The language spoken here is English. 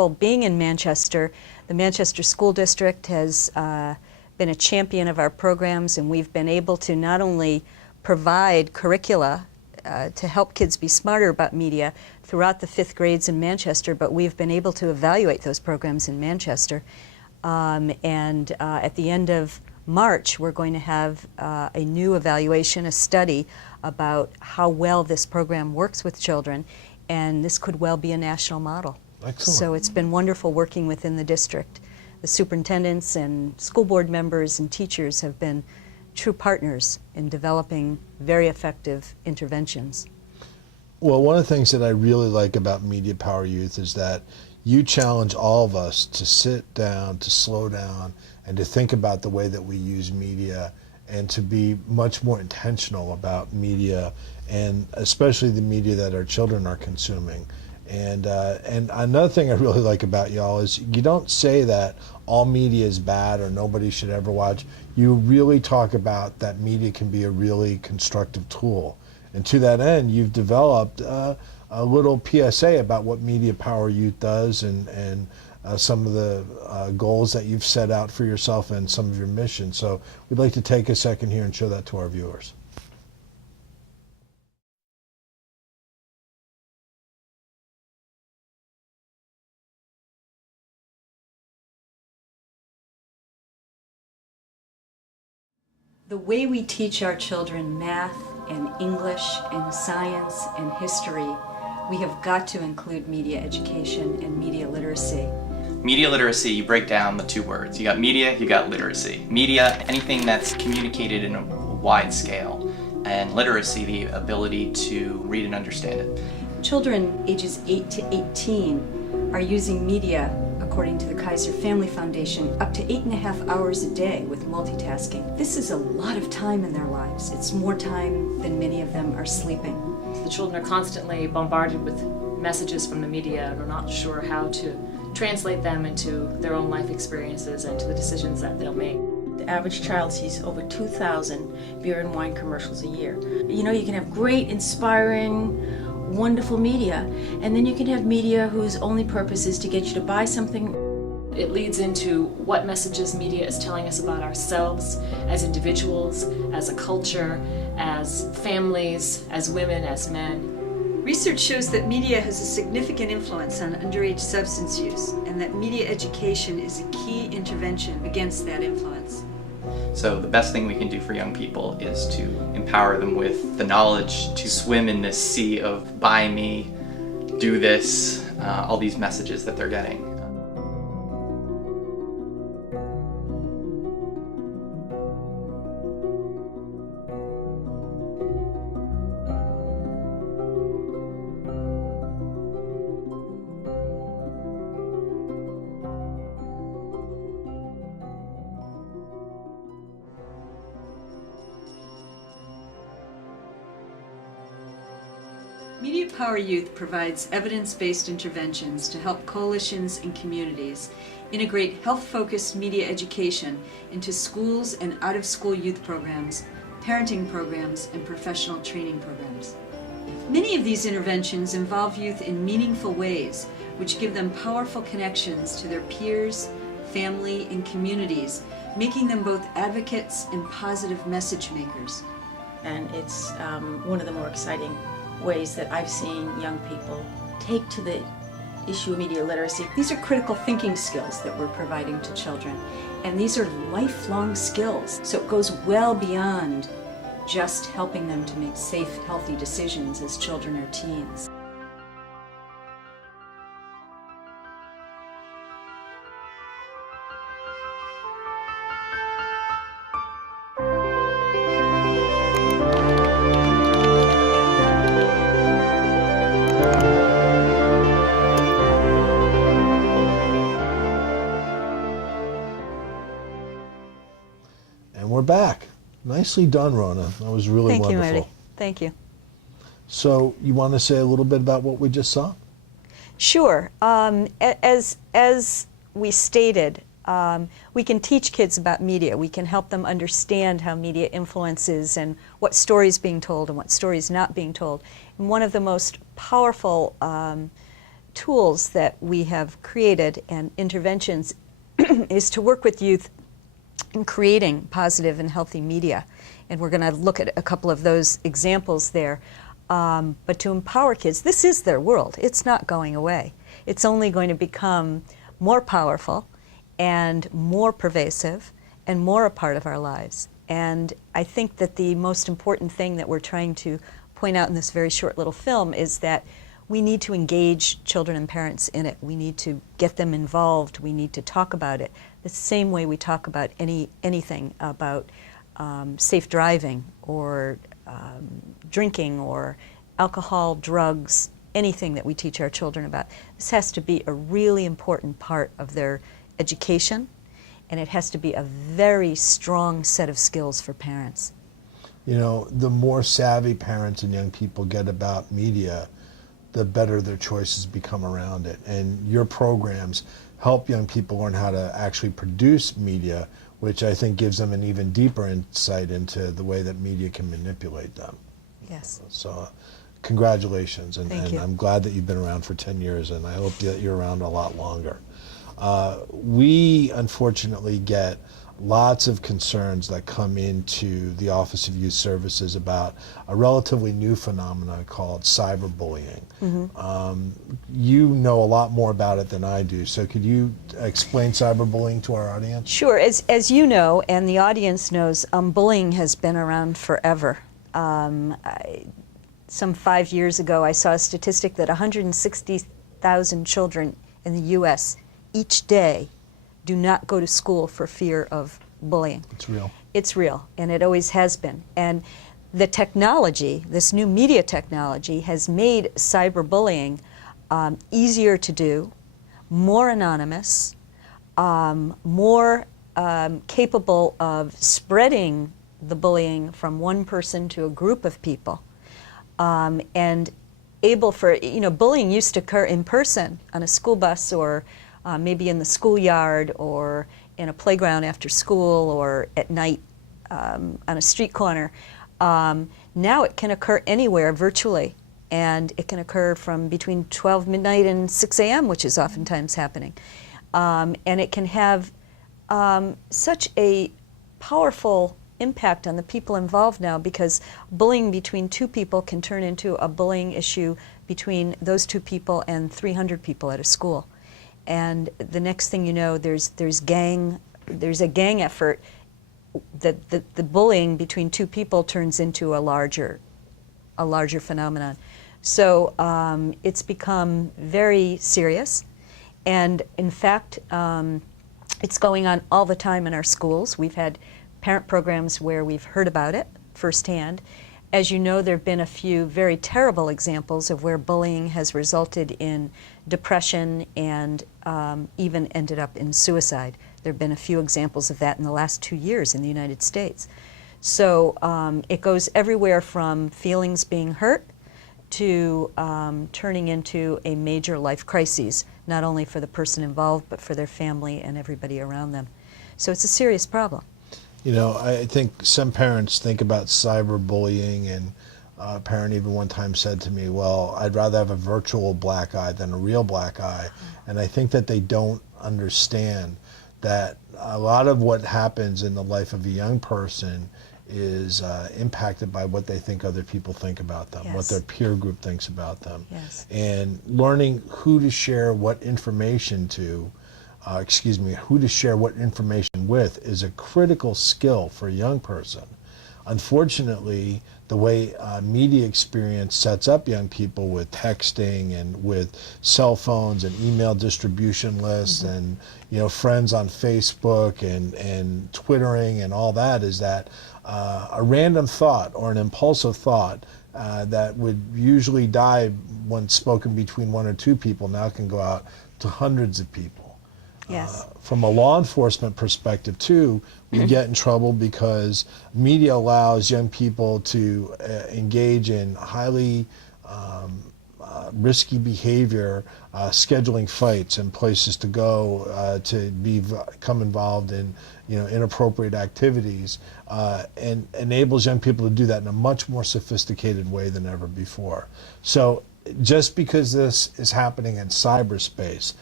wonderful being in Manchester. The Manchester School District has been a champion of our programs, and we've been able to not only provide curricula to help kids be smarter about media throughout the 5th grades in Manchester, but we've been able to evaluate those programs in Manchester. At the end of March, we're going to have a new evaluation, a study about how well this program works with children, and this could well be a national model. Excellent. So it's been wonderful working within the district. The superintendents and school board members and teachers have been true partners in developing very effective interventions. Well, one of the things that I really like about Media Power Youth is that you challenge all of us to sit down, to slow down, and to think about the way that we use media, and to be much more intentional about media, and especially the media that our children are consuming. And another thing I really like about y'all is you don't say that all media is bad or nobody should ever watch. You really talk about that media can be a really constructive tool. And to that end, you've developed a little PSA about what Media Power Youth does, and some of the goals that you've set out for yourself and some of your missions. So we'd like to take a second here and show that to our viewers. The way we teach our children math and English and science and history, we have got to include media education and media literacy. Media literacy, you break down the 2 words. You got media, you got literacy. Media, anything that's communicated in a wide scale, and literacy, the ability to read and understand it. Children ages 8 to 18 are using media, according to the Kaiser Family Foundation, up to 8.5 hours a day with multitasking. This is a lot of time in their lives. It's more time than many of them are sleeping. The children are constantly bombarded with messages from the media and are not sure how to translate them into their own life experiences and to the decisions that they'll make. The average child sees over 2,000 beer and wine commercials a year. You know, you can have great, inspiring, wonderful media, and then you can have media whose only purpose is to get you to buy something. It leads into what messages media is telling us about ourselves as individuals, as a culture, as families, as women, as men. Research shows that media has a significant influence on underage substance use, and that media education is a key intervention against that influence. So the best thing we can do for young people is to empower them with the knowledge to swim in this sea of buy me, do this, all these messages that they're getting. Media Power Youth provides evidence-based interventions to help coalitions and communities integrate health-focused media education into schools and out-of-school youth programs, parenting programs, and professional training programs. Many of these interventions involve youth in meaningful ways, which give them powerful connections to their peers, family, and communities, making them both advocates and positive message makers. And it's one of the more exciting ways that I've seen young people take to the issue of media literacy. These are critical thinking skills that we're providing to children, and these are lifelong skills, so it goes well beyond just helping them to make safe, healthy decisions as children or teens. We're back. Nicely done, Rona. That was really wonderful. Thank you, Marty. Thank you. So you want to say a little bit about what we just saw? Sure. As we stated, we can teach kids about media. We can help them understand how media influences and what stories being told and what stories not being told. And one of the most powerful tools that we have created and interventions is to work with youth in creating positive and healthy media. And we're going to look at a couple of those examples there. But to empower kids, this is their world. It's not going away. It's only going to become more powerful and more pervasive and more a part of our lives. And I think that the most important thing that we're trying to point out in this very short little film is that we need to engage children and parents in it. We need to get them involved. We need to talk about it the same way we talk about anything about safe driving or drinking or alcohol, drugs, anything that we teach our children about. This has to be a really important part of their education, and it has to be a very strong set of skills for parents. You know, the more savvy parents and young people get about media, the better their choices become around it. And your programs help young people learn how to actually produce media, which I think gives them an even deeper insight into the way that media can manipulate them. Yes. So congratulations, and Thank you. I'm glad that you've been around for 10 years, and I hope that you're around a lot longer. We unfortunately get lots of concerns that come into the Office of Youth Services about a relatively new phenomenon called cyberbullying. You know a lot more about it than I do, so could you explain cyberbullying to our audience? Sure. As you know, and the audience knows, bullying has been around forever. Some 5 years ago, I saw a statistic that 160,000 children in the U.S. each day do not go to school for fear of bullying. It's real. It's real, and it always has been. And the technology, this new media technology, has made cyberbullying easier to do, more anonymous, more capable of spreading the bullying from one person to a group of people, and able for, bullying used to occur in person on a school bus or maybe in the schoolyard or in a playground after school or at night on a street corner. Now it can occur anywhere virtually, and it can occur from between 12 midnight and 6 a.m., which is oftentimes happening. And it can have such a powerful impact on the people involved now, because bullying between two people can turn into a bullying issue between those two people and 300 people at a school. And the next thing you know, there's a gang effort that the bullying between two people turns into a larger phenomenon. So it's become very serious, and in fact, it's going on all the time in our schools. We've had parent programs where we've heard about it firsthand. As you know, there have been a few very terrible examples of where bullying has resulted in depression and even ended up in suicide. There have been a few examples of that in the last 2 years in the United States. So it goes everywhere from feelings being hurt to turning into a major life crisis, not only for the person involved, but for their family and everybody around them. So it's a serious problem. You know, I think some parents think about cyberbullying, and a parent even one time said to me, well, I'd rather have a virtual black eye than a real black eye. And I think that they don't understand that a lot of what happens in the life of a young person is impacted by what they think other people think about them, what their peer group thinks about them. Yes. And learning who to share what information to, who to share what information with is a critical skill for a young person. Unfortunately, the way media experience sets up young people with texting and with cell phones and email distribution lists and friends on Facebook and Twittering and all that, is that a random thought or an impulsive thought that would usually die when spoken between one or two people now can go out to hundreds of people. Yes. From a law enforcement perspective, too, we get in trouble because media allows young people to engage in highly risky behavior, scheduling fights and places to go to become involved in inappropriate activities, and enables young people to do that in a much more sophisticated way than ever before. So just because this is happening in cyberspace